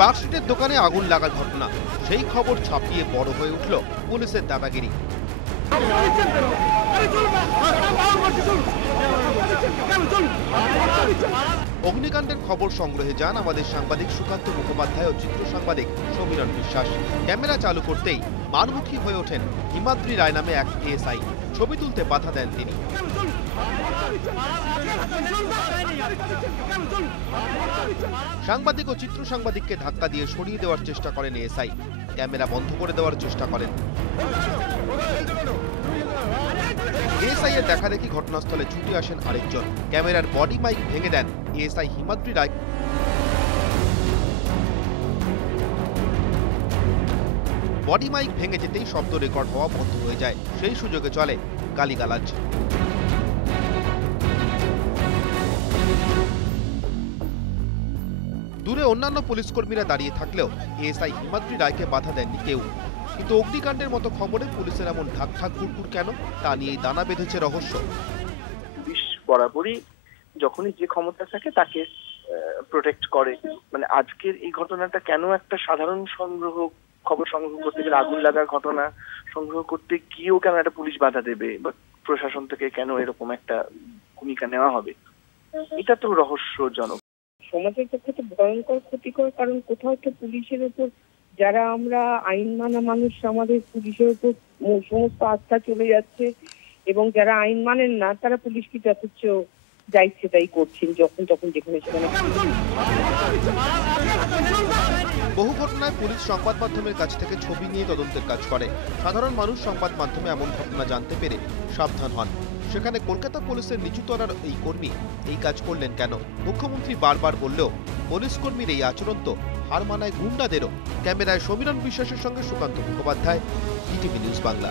পার্কস্ট্রিটের দোকানে আগুন লাগার ঘটনা, সেই খবর ছাপিয়ে বড় হয়ে উঠল পুলিশের দাদাগিরি। অগ্নিকাণ্ডের খবর সংগ্রহে যান আমাদের সাংবাদিক সুকান্ত মুখোপাধ্যায় ও চিত্র সাংবাদিক সমীরণ বিশ্বাস। ক্যামেরা চালু করতেই মারমুখী হয়ে ওঠেন হিমাদ্রি রায় নামে এক এএসআই। ছবি তুলতে বাধা দেন তিনি। সাংবাদিক ও চিত্র সাংবাদিককে ধাক্কা দিয়ে সরিয়ে দেওয়ার চেষ্টা করেন এএসআই। ক্যামেরা বন্ধ করে দেওয়ার চেষ্টা করেন। এএসআই এর দেখা দেখি ঘটনাস্থলে ছুটে আসেন আরেকজন। ক্যামেরার বডি মাইক ভেঙে দেন এএসআই হিমাদ্রি রায়। বডি মাইক ভেঙে যেতেই শব্দ রেকর্ড হওয়া বন্ধ হয়ে যায়। সেই সুযোগে চলে গালিগালাজ। দূরে অন্যান্য পুলিশ কর্মীরা দাঁড়িয়ে থাকলেও এএসআই হিমাদ্রি রায়কে বাধা দেননি কেউ। কিন্তু অগ্নিকাণ্ডের মতো খবরে পুলিশের এমন ঢাকঢাক কুরকুর কেন, তা নিয়েই দানা বেঁধেছে রহস্য। পুলিশ বরাবরই যখনই যে ক্ষমতা থাকে তাকে প্রোটেক্ট করে। মানে আজকের এই ঘটনাটা কেন একটা সাধারণ খবর সংগ্রহ করতে গেলে আগুন লাগার ঘটনা সংগ্রহ করতে গিয়েও কেন একটা পুলিশ বাধা দেবে বা প্রশাসন থেকে কেন এরকম একটা ভূমিকা নেওয়া হবে, এটা তো রহস্যজনক। সমাজের পক্ষে তো ভয়ঙ্কর ক্ষতিকর, কারণ কোথাও তো পুলিশের উপর যারা আমরা আইন মানা মানুষ, আমাদের পুলিশের উপর সমস্ত আস্থা চলে যাচ্ছে, এবং যারা আইন মানেন না তারা পুলিশকে যথেচ্ছ যা ইচ্ছে তাই করছেন, যখন তখন যেখানে সেখানে। বহু ঘটনায় পুলিশ সংবাদ মাধ্যমের কাছ থেকে ছবি নিয়ে তদন্তের কাজ করে। সাধারণ মানুষ সংবাদ মাধ্যমে এমন ঘটনা জানতে পেরে সাবধান হন। সেখানে কলকাতা পুলিশের নিচুতলার এই কর্মী এই কাজ করলেন কেন? মুখ্যমন্ত্রী বারবার বললেও পুলিশ কর্মীর এই আচরণ তো হার মানায় গুন্ডাদেরও। ক্যামেরায় সমীরণ বিশ্বাসের সঙ্গে সুকান্ত মুখোপাধ্যায়, ইটিভি নিউজ বাংলা।